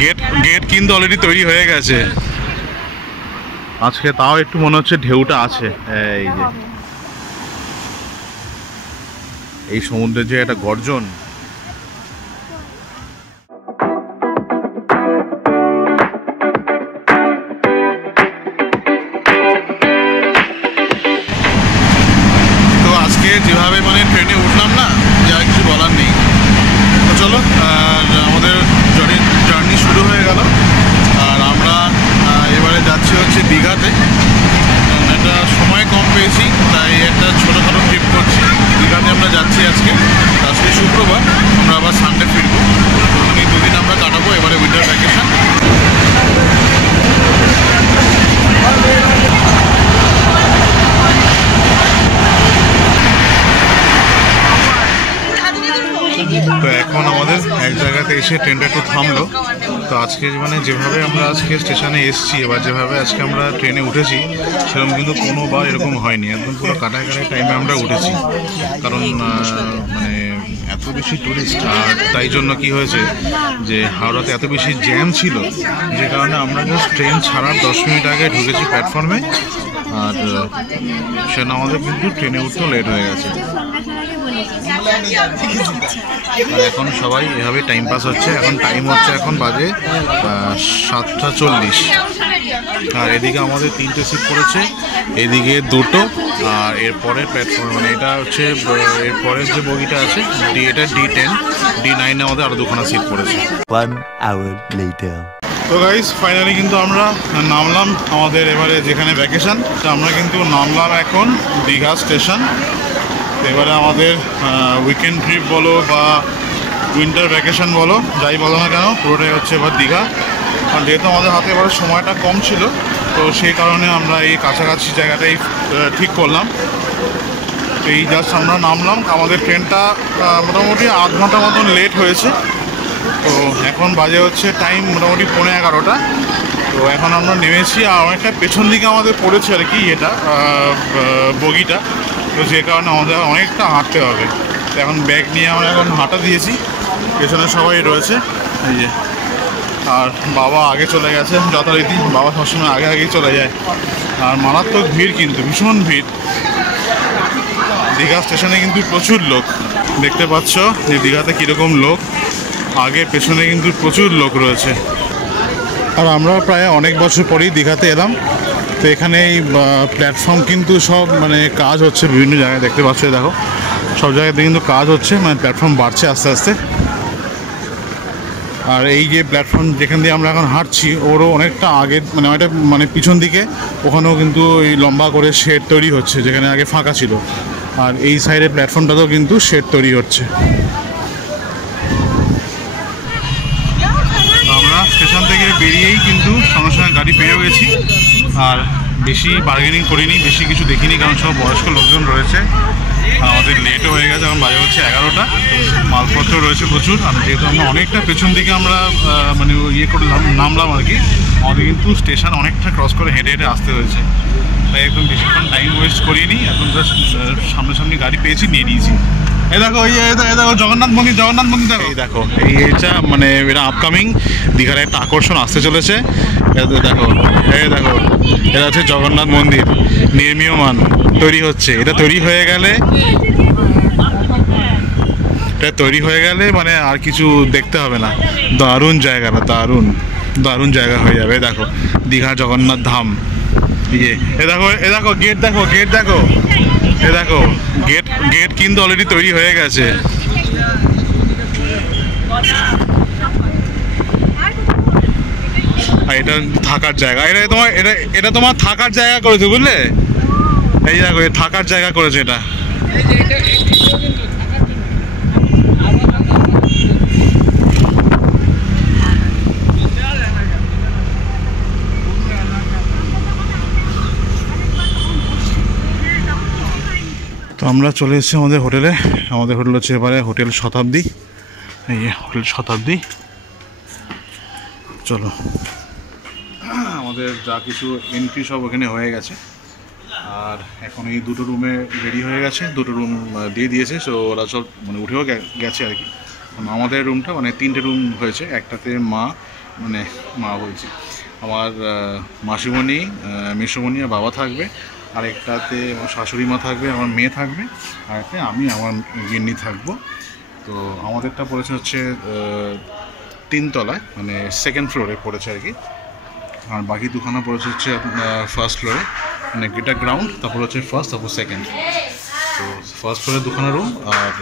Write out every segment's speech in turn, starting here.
Gate gate কিন্তু already তৈরি হয়ে গেছে আজকে। তাও একটু মনে হচ্ছে ঢেউটা আছে। এই যে এই সমুদ্রের যে একটা গর্জন, তো আজকে যেভাবে মানে ট্রেনে উঠলাম না, যা কিছু বলার নেই। তো চলো, আমাদের জার্নি শুরু হয়ে গেল। আর আমরা এবারে যাচ্ছি হচ্ছে দীঘাতে। একটা সময় কম পেয়েছি, তাই একটা ছোটোখাটো ট্রিপ করছি। দীঘাতে আমরা যাচ্ছি আজকে শুক্রবার, আমরা আবার সানডে ফিরবো। ওখানে দুদিন আমরা কাটাবো এবারে উইন্টার ভ্যাকেশন। তো এখন আমাদের এক জায়গাতে এসে ট্রেনটা একটু থামলো। তো আজকে মানে যেভাবে আমরা আজকে স্টেশনে এসেছি, এবার যেভাবে আজকে আমরা ট্রেনে উঠেছি, সেরকম কিন্তু কোনোবার এরকম হয়নি। একদম পুরো কাটায় টাইমে আমরা উঠেছি, কারণ মানে এত বেশি টুরিস্ট। আর তাই জন্য কি হয়েছে যে হাওড়াতে এত বেশি জ্যাম ছিল, যে কারণে আমরা জাস্ট ট্রেন ছাড়ার 10 মিনিট আগে ঢুকেছি প্ল্যাটফর্মে। আর সেটা আমাদের কিন্তু ট্রেনে উঠতেও লেট হয়ে গেছে। আর এখন সবাই এভাবে টাইম পাস হচ্ছে। এখন টাইম হচ্ছে, এখন বাজে 7:40। আর এদিকে আমাদের 3টে সিট পড়েছে, এদিকে 2টো। আর এরপরে প্ল্যাটফর্ম মানে এটা হচ্ছে এরপরের যে বগিটা আছে, এটা D10, D9 আমাদের আরও 2খানা সিট পড়েছে। 1 hour later. তো গাইস, ফাইনালি কিন্তু আমরা নামলাম আমাদের এবারে যেখানে ভ্যাকেশন। তো আমরা কিন্তু নামলাম এখন দীঘা স্টেশন। এবারে আমাদের উইকেন্ড ট্রিপ বলো বা উইন্টার ভ্যাকেশন বলো, যাই বলো না কেন, পুরোটাই হচ্ছে এবার দীঘা। কারণ যেহেতু আমাদের হাতে এবারে সময়টা কম ছিল, তো সেই কারণে আমরা এই কাছাকাছি জায়গাটাই ঠিক করলাম। তো এই জাস্ট আমরা নামলাম, আমাদের ট্রেনটা মোটামুটি 8 ঘন্টা মতন লেট হয়েছে। তো এখন বাজে হচ্ছে টাইম মোটামুটি 11:15। তো এখন আমরা নেমেছি, আর অনেকটা পেছন দিকে আমাদের পড়েছে আর কি এটা বগিটা। তো যে কারণে আমাদের অনেকটা হাঁটতে হবে। তো এখন ব্যাগ নিয়ে আমরা এখন হাঁটা দিয়েছি, পেছনে সবাই রয়েছে এই যে। আর বাবা আগে চলে গেছে যথারীতি, বাবা সবসময় আগে আগেই চলে যায়। আর মারাত্মক ভিড়, কিন্তু ভীষণ ভিড়। দীঘা স্টেশনে কিন্তু প্রচুর লোক, দেখতে পাচ্ছ যে দীঘাতে কীরকম লোক। আগে পেছনে কিন্তু প্রচুর লোক রয়েছে। আর আমরা প্রায় অনেক বছর পরেই দীঘাতে এলাম। তো এখানে এই প্ল্যাটফর্ম কিন্তু সব মানে কাজ হচ্ছে বিভিন্ন জায়গায়, দেখতে পাচ্ছ। দেখো সব জায়গাতে কিন্তু কাজ হচ্ছে, মানে প্ল্যাটফর্ম বাড়ছে আস্তে আস্তে। আর এই যে প্ল্যাটফর্ম যেখান দিয়ে আমরা এখন হাঁটছি, ওরও অনেকটা আগে মানে অনেকটা মানে পিছন দিকে, ওখানেও কিন্তু এই লম্বা করে শেড তৈরি হচ্ছে, যেখানে আগে ফাঁকা ছিল। আর এই সাইডের প্ল্যাটফর্মটাতেও কিন্তু শেড তৈরি হচ্ছে। আমরা স্টেশন থেকে বেরিয়েই কিন্তু সঙ্গে সঙ্গে গাড়ি পেয়েও গেছি। আর বেশি বার্গেনিং করিনি, বেশি কিছু দেখিনি, কারণ সব বয়স্ক লোকজন রয়েছে। আমাদের লেটও হয়ে গেছে, এখন বাজে হচ্ছে 11টা। মালপত্র রয়েছে প্রচুর। আর যেহেতু আমরা অনেকটা পেছন দিকে আমরা মানে করলাম, নামলাম আর কি, আমাদের কিন্তু স্টেশন অনেকটা ক্রস করে হেঁটে হেঁটে আসতে হয়েছে। তাই একদম বেশিক্ষণ টাইম ওয়েস্ট করিনি, এখন জাস্ট সামনাসামনি গাড়ি পেয়েছি, নিয়ে নিয়েছি। এই দেখো, এই দেখো জগন্নাথ মন্দির দেখো। এই দেখো, এইটা মানে এটা আপকামিং দীঘার একটা আকর্ষণ আসতে চলেছে। দেখো, এই দেখো, এটা হচ্ছে জগন্নাথ মন্দির, নির্মীয়মান তৈরি হচ্ছে। এটা তৈরি হয়ে গেলে মানে আর কিছু দেখতে হবে না। দারুণ জায়গা, না দারুণ জায়গা হয়ে যাবে। দেখো দীঘা জগন্নাথ ধাম। এ দেখো গেট দেখো, এ দেখো গেট কিন্তু অলরেডি তৈরি হয়ে গেছে। আর এটা থাকার জায়গা, এটা তোমার থাকার জায়গা করেছে, বুঝলে? এই দেখো, থাকার জায়গা করেছে এটা। তো আমরা চলে এসেছি আমাদের হোটেলে। আমাদের হোটেল হচ্ছে এবারে হোটেল শতাব্দী। এই হোটেল শতাব্দী, চলো। আমাদের যা কিছু এন্ট্রি সব ওখানে হয়ে গেছে। আর এখন এই 2টো রুমে রেডি হয়ে গেছে, 2টো রুম দিয়ে দিয়েছে। সো ওরা সব মানে উঠেও গেছে আর কি। আমাদের রুমটা মানে 3টে রুম হয়েছে, একটাতে মা, মানে মা বলছি, আমার মাসিমণি, মেসোমণি আর বাবা থাকবে, আর একটাতে আমার শাশুড়ি মা থাকবে, আমার মেয়ে থাকবে, আর একটা আমি আমার গিন্নি থাকবো। তো আমাদেরটা পড়েছে হচ্ছে 3 তলায়, মানে 2nd ফ্লোরে পড়েছে আর কি। আর বাকি দুখানা পড়েছে হচ্ছে ফার্স্ট ফ্লোরে, মানে এটা গ্রাউন্ড, তারপর হচ্ছে ফার্স্ট, তারপর 2nd। তো ফার্স্ট ফ্লোরে দুখানা রুম আর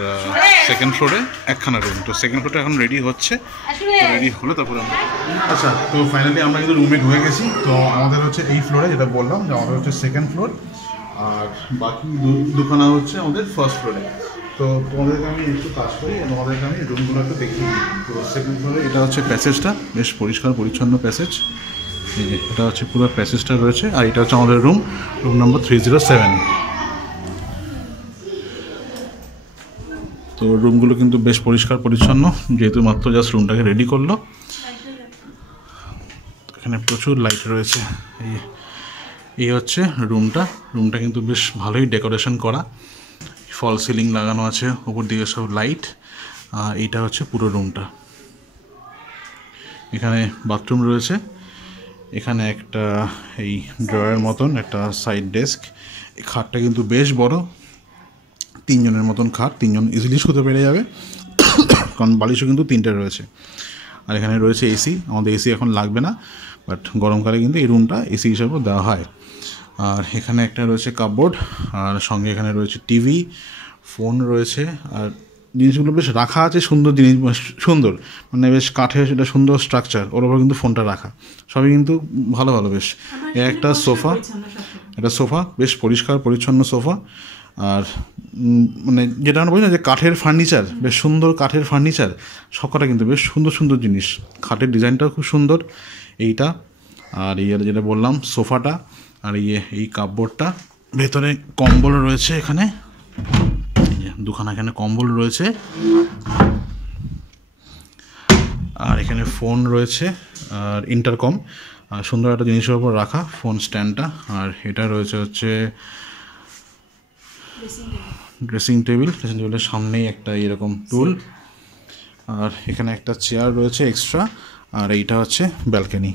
2nd ফ্লোরে একখানা রুম। তো 2nd ফ্লোরটা এখন রেডি হচ্ছে, রেডি হলে তারপরে আমরা, আচ্ছা তো ফাইনালি আমরা কিন্তু রুমে ঢুকে গেছি। তো আমাদের হচ্ছে এই ফ্লোরে, যেটা বললাম যে আমাদের হচ্ছে 2nd ফ্লোর, আর বাকি দুখানা হচ্ছে আমাদের ফার্স্ট ফ্লোরে। তো তোমাদেরকে আমি একটু কাজ করি, তোমাদেরকে আমি রুমগুলো একটু দেখিয়ে দিই। তো 2nd ফ্লোরে এটা হচ্ছে প্যাসেজটা, বেশ পরিষ্কার পরিচ্ছন্ন প্যাসেজ। এই যে এটা হচ্ছে পুরো প্যাসেজটা রয়েছে, আর এটা হচ্ছে আমাদের রুম নাম্বার 307। তো রুমগুলো কিন্তু বেশ পরিষ্কার পরিচ্ছন্ন, যেহেতু মাত্র জাস্ট রুমটাকে রেডি করলো। এখানে প্রচুর লাইট রয়েছে। এই হচ্ছে রুমটা কিন্তু বেশ ভালোই ডেকোরেশন করা, ফল সিলিং লাগানো আছে, উপর দিকে সব লাইট। এইটা হচ্ছে পুরো রুমটা। এখানে বাথরুম রয়েছে, এখানে একটা এই ড্রয়ার মতন একটা সাইড ডেস্ক। এই খাটটা কিন্তু বেশ বড়, 3 জনের মতন খাট, 3 জন ইজিলি শুতে পেরে যাবে, কারণ বালিশও কিন্তু 3টে রয়েছে। আর এখানে রয়েছে এসি, আমাদের এসি এখন লাগবে না, বাট গরমকালে কিন্তু এই রুমটা এসি হিসাবেও দেওয়া হয়। আর এখানে একটা রয়েছে কাপবোর্ড, আর সঙ্গে এখানে রয়েছে টিভি, ফোন রয়েছে। আর জিনিসগুলো বেশ রাখা আছে, সুন্দর জিনিস, সুন্দর মানে বেশ কাঠের, সেটা সুন্দর স্ট্রাকচার, ওর ওপর কিন্তু ফোনটা রাখা, সবই কিন্তু ভালো ভালো বেশ। একটা সোফা, একটা সোফা বেশ পরিষ্কার পরিচ্ছন্ন সোফা। আর মানে যেটা আমরা বলি না যে কাঠের ফার্নিচার, বেশ সুন্দর কাঠের ফার্নিচার, সবকটা কিন্তু বেশ সুন্দর সুন্দর জিনিস। খাটের ডিজাইনটাও খুব সুন্দর এইটা। আর এই যেটা বললাম সোফাটা, আর এই কাপবোর্ডটা। ভেতরে কম্বল রয়েছে, এখানে দুখানা এখানে কম্বল রয়েছে। আর এখানে ফোন রয়েছে, আর ইন্টারকম, আর সুন্দর একটা জিনিসের উপর রাখা ফোন স্ট্যান্ডটা। আর এটা রয়েছে হচ্ছে ড্রেসিং টেবিলের সামনেই একটা এরকম টুল। আর এখানে একটা চেয়ার রয়েছে এক্সট্রা। আর এইটা হচ্ছে ব্যালকনি,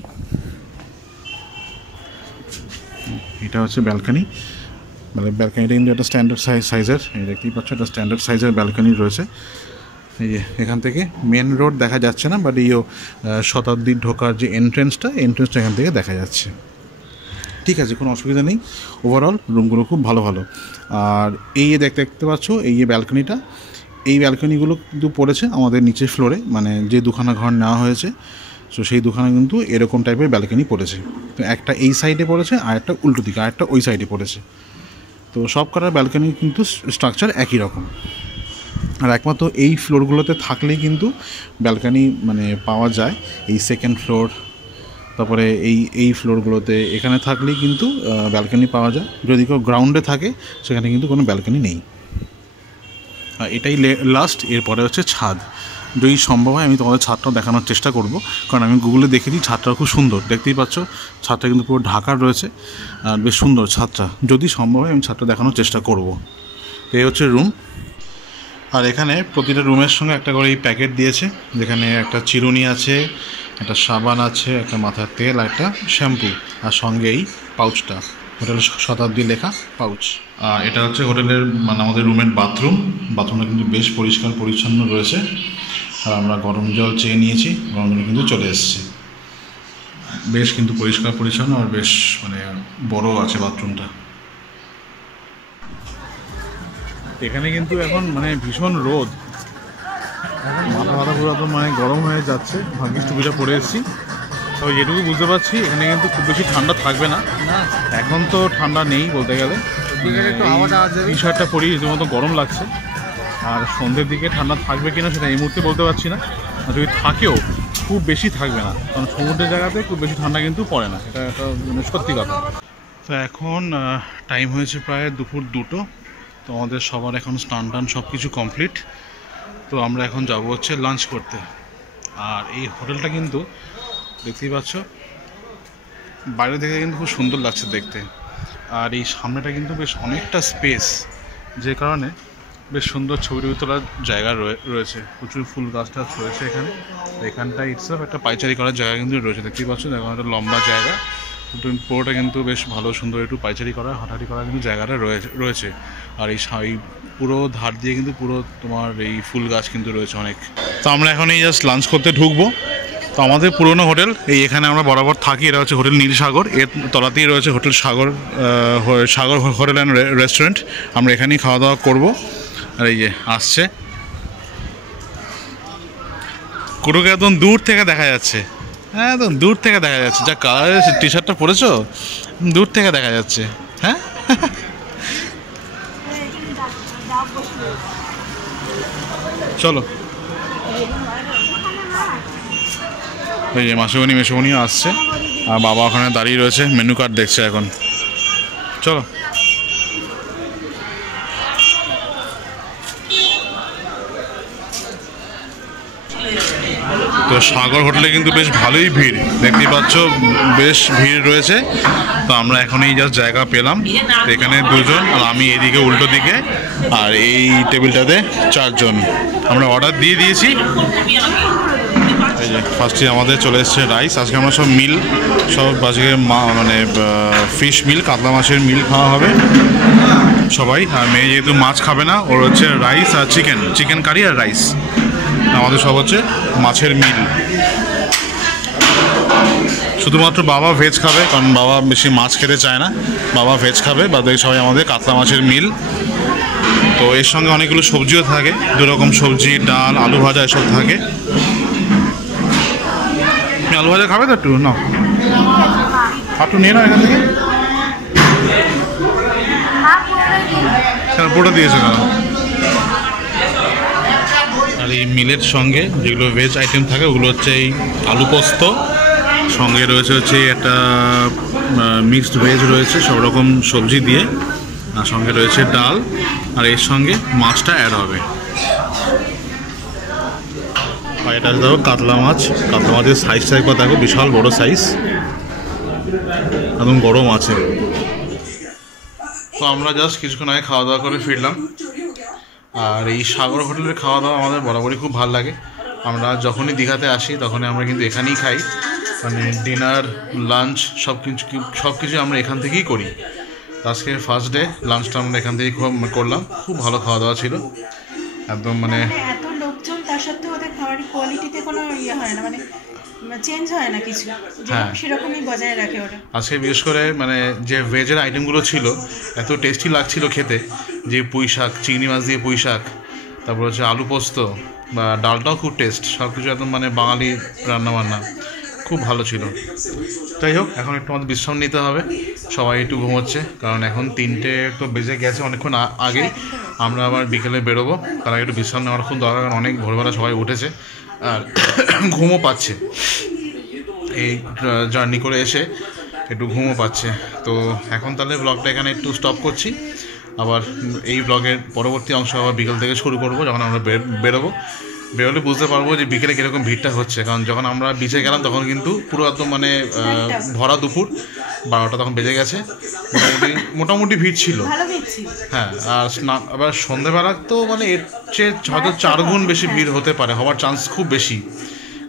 এটা হচ্ছে ব্যালকনিটা কিন্তু একটা স্ট্যান্ডার্ড সাইজের, এই দেখতেই পাচ্ছ, একটা স্ট্যান্ডার্ড সাইজের ব্যালকনি রয়েছে। এই যে এখান থেকে মেন রোড দেখা যাচ্ছে না, বাট এই শতাব্দীর ঢোকার যে এন্ট্রেন্সটা এখান থেকে দেখা যাচ্ছে। ঠিক আছে, কোনো অসুবিধা নেই। ওভারঅল রুমগুলো খুব ভালো ভালো। আর এই দেখতে পাচ্ছ এই যে ব্যালকনিটা, এই ব্যালকনিগুলো কিন্তু পড়েছে আমাদের নিচের ফ্লোরে, মানে যে দুখানা ঘর নেওয়া হয়েছে, সো সেই দুখানা কিন্তু এরকম টাইপের ব্যালকনি পড়েছে। তো একটা এই সাইডে পড়েছে, আর একটা উল্টো দিকে, আর একটা ওই সাইডে পড়েছে। তো সব কটার ব্যালকনি কিন্তু স্ট্রাকচার একই রকম। আর একমাত্র এই ফ্লোরগুলোতে থাকলেই কিন্তু ব্যালকনি মানে পাওয়া যায়, এই 2nd ফ্লোর, তারপরে এই ফ্লোরগুলোতে এখানে থাকলেই কিন্তু ব্যালকনি পাওয়া যায়। যদি কেউ গ্রাউন্ডে থাকে সেখানে কিন্তু কোনো ব্যালকনি নেই। এটাই লাস্ট, এরপরে হচ্ছে ছাদ। যদি সম্ভব হয় আমি তোমাদের ছাদটাও দেখানোর চেষ্টা করব, কারণ আমি গুগলে দেখেছি ছাদটা খুব সুন্দর, দেখতেই পাচ্ছ ছাদটা কিন্তু পুরো ঢাকা রয়েছে, আর বেশ সুন্দর ছাদটা। যদি সম্ভব হয় আমি ছাদটা দেখানোর চেষ্টা করব। তো এই হচ্ছে রুম। আর এখানে প্রতিটা রুমের সঙ্গে একটা করে এই প্যাকেট দিয়েছে, যেখানে একটা চিরুনি আছে, একটা সাবান আছে, একটা মাথার তেল, আর একটা শ্যাম্পু, আর সঙ্গে এই পাউচটা, হোটেল শতাব্দী লেখা পাউচ। আর এটা হচ্ছে হোটেলের মানে আমাদের রুমের বাথরুমটা কিন্তু বেশ পরিষ্কার পরিচ্ছন্ন রয়েছে। আর আমরা গরম জল চেয়ে নিয়েছি, গরম জল কিন্তু চলে এসেছে। বেশ কিন্তু পরিষ্কার পরিচ্ছন্ন, আর বেশ মানে বড় আছে বাথরুমটা। এখানে কিন্তু এখন মানে ভীষণ রোদ, এখন মাথা পুরো তো মানে গরম হয়ে যাচ্ছে। ভাগ্যিস টুপিটা পরে এসেছি। তো যেটুকু বুঝতে পারছি এখানে কিন্তু খুব বেশি ঠান্ডা থাকবে না, এখন তো ঠান্ডা নেই বলতে গেলে। টি শার্টটা পরি রীতিমতো গরম লাগছে। আর সন্ধ্যের দিকে ঠান্ডা থাকবে কিনা সেটা এই মুহূর্তে বলতে পারছি না, আর যদি থাকেও খুব বেশি থাকবে না, কারণ সমুদ্রের জায়গাতে খুব বেশি ঠান্ডা কিন্তু পড়ে না, এটা একটা মানে সত্যি কথা। তো এখন টাইম হয়েছে প্রায় দুপুর 2টো। তো আমাদের সবার এখন স্নান সব কিছু কমপ্লিট। তো আমরা এখন যাব হচ্ছে লাঞ্চ করতে। আর এই হোটেলটা কিন্তু দেখতেই পাচ্ছ, বাইরে থেকে কিন্তু খুব সুন্দর লাগছে দেখতে। আর এই সামনেটা কিন্তু বেশ অনেকটা স্পেস, যে কারণে বেশ সুন্দর ছবি তোলার জায়গা রয়েছে, প্রচুর ফুল গাছ টাছ রয়েছে এখানে। এখানটায় ইটসেলফ একটা পাইচারি করার জায়গা কিন্তু রয়েছে, দেখতেই পাচ্ছ। দেখো একটা লম্বা জায়গা, পুরোটা কিন্তু বেশ ভালো সুন্দর একটু পাইচারি করা, হাঁটাহাঁটি করা কিন্তু জায়গাটা রয়েছে। আর এই পুরো ধার দিয়ে কিন্তু পুরো তোমার এই ফুল গাছ কিন্তু রয়েছে অনেক। তো আমরা এখন এই জাস্ট লাঞ্চ করতে ঢুকবো। তো আমাদের পুরনো হোটেল এখানে আমরা বরাবর থাকি, এটা হচ্ছে হোটেল নীল সাগর। এর তলাতেই রয়েছে hotel Sagar hotel and restaurant. আমরা এখানেই খাওয়া দাওয়া করবো। আর এই যে আসছে কুটুকে একদম দূর থেকে দেখা যাচ্ছে, হ্যাঁ একদম দূর থেকে দেখা যাচ্ছে। যা কালার টি শার্টটা পরেছো, দূর থেকে দেখা যাচ্ছে। হ্যাঁ চলো, ওই যে মাসুমণি মেসুমণিও আসছে, আর বাবা ওখানে দাঁড়িয়ে রয়েছে, মেনু কার্ড দেখছে এখন। চলো। তো সাগর হোটেলে কিন্তু বেশ ভালোই ভিড়, দেখতেই পাচ্ছ বেশ ভিড় রয়েছে। তো আমরা এখন এই জাস্ট জায়গা পেলাম, এখানে দুজন, আর আমি এদিকে উল্টো দিকে, আর এই টেবিলটাতে 4 জন। আমরা অর্ডার দিয়ে দিয়েছি। এই যে ফার্স্টে আমাদের চলে এসছে রাইস। আজকে আমরা সব মিল, সব আজকে মানে ফিশ মিল, কাতলা মাছের মিল খাওয়া হবে সবাই। আর মেয়ে যেহেতু মাছ খাবে না, ওর হচ্ছে রাইস আর চিকেন কারি আর রাইস। আমাদের সব হচ্ছে মাছের মিল। শুধুমাত্র বাবা ভেজ খাবে, কারণ বাবা বেশি মাছ খেতে চায় না, বাবা ভেজ খাবে। বাদে সবাই আমাদের কাতলা মাছের মিল। তো এর সঙ্গে অনেকগুলো সবজিও থাকে, 2 রকম সবজি, ডাল, আলু ভাজা এসব থাকে। তুমি আলু ভাজা খাবে তো? একটু নাও, একটু নিয়ে নাও এখান থেকে। পুরোটা দিয়েছে কেন? আর এই মিলের সঙ্গে যেগুলো ভেজ আইটেম থাকে ওগুলো হচ্ছে এই আলু পোস্ত, সঙ্গে রয়েছে হচ্ছে একটা মিক্সড ভেজ রয়েছে সব রকম সবজি দিয়ে, আর সঙ্গে রয়েছে ডাল, আর এর সঙ্গে মাছটা অ্যাড হবে। আর এটা দেখো কাতলা মাছের সাইজটা একবার দেখো, বিশাল বড় সাইজ, একদম গরম আছে। তো আমরা জাস্ট কিছুক্ষণ আগে খাওয়া দাওয়া করে ফিরলাম। আর এই সাগর হোটেলের খাওয়া দাওয়া আমাদের বরাবরই খুব ভালো লাগে। আমরা যখনই দীঘাতে আসি তখনই আমরা কিন্তু এখানেই খাই, মানে ডিনার, লাঞ্চ সব কিছু আমরা এখান থেকেই করি। আজকে ফার্স্ট ডে, লাঞ্চটা আমরা এখান থেকেই করলাম। খুব ভালো খাওয়া দাওয়া ছিল, একদম মানে এত লোকজন তার সত্ত্বেও ওদের খাবারের কোয়ালিটিতে কোনো ইয়ে হয় না, মানে চেঞ্জ হয় না কিছু, সেরকমই বজায় রাখে ওরা। আজকে বিশেষ করে মানে যে ভেজের আইটেমগুলো ছিল এত টেস্টি লাগছিল খেতে, যে পুঁই শাক, চিংড়ি মাছ দিয়ে পুঁই শাক, তারপর হচ্ছে আলু পোস্ত বা ডালটাও খুব টেস্ট, সব কিছু একদম মানে বাঙালি রান্নাবান্না, খুব ভালো ছিল। যাই হোক, এখন একটু আমাদের বিশ্রাম নিতে হবে, সবাই একটু ঘুমোচ্ছে, কারণ এখন 3টে তো বেজে গেছে অনেকক্ষণ আগেই। আমরা আবার বিকেলে বেরোবো, তার আগে একটু বিশ্রাম নেওয়ার খুব দরকার, কারণ অনেক ভোরবেলা সবাই উঠেছে আর ঘুমও পাচ্ছে, এই জার্নি করে এসে একটু ঘুমও পাচ্ছে। তো এখন তাহলে ব্লগটা এখানে একটু স্টপ করছি, আবার এই ব্লগের পরবর্তী অংশ আবার বিকেল থেকে শুরু করব। যখন আমরা বেরোলে বুঝতে পারবো যে বিকেলে কীরকম ভিড়টা হচ্ছে, কারণ যখন আমরা বিচে গেলাম তখন কিন্তু পুরো একদম মানে ভরা দুপুর 12টা তখন বেজে গেছে, মোটামুটি ভিড় ছিল। হ্যাঁ, আর আবার সন্ধেবেলা তো মানে এর চেয়ে হয়তো 4 গুণ বেশি ভিড় হতে পারে, হওয়ার চান্স খুব বেশি,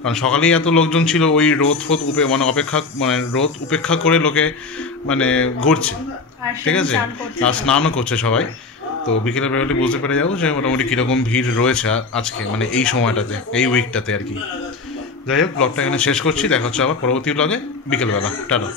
কারণ সকালেই এত লোকজন ছিল, ওই রোদ উপেক্ষা করে লোকে মানে ঘুরছে, ঠিক আছে, আর স্নানও করছে সবাই। তো বিকেলে বেরোলে বুঝতে পেরে যাবো যে মোটামুটি কীরকম ভিড় রয়েছে আজকে, মানে এই সময়টাতে, এই উইকটাতে আর কি। যাই হোক, ব্লগটা এখানে শেষ করছি, দেখা হচ্ছে আবার পরবর্তী ব্লগে বিকেলবেলা। টাটা।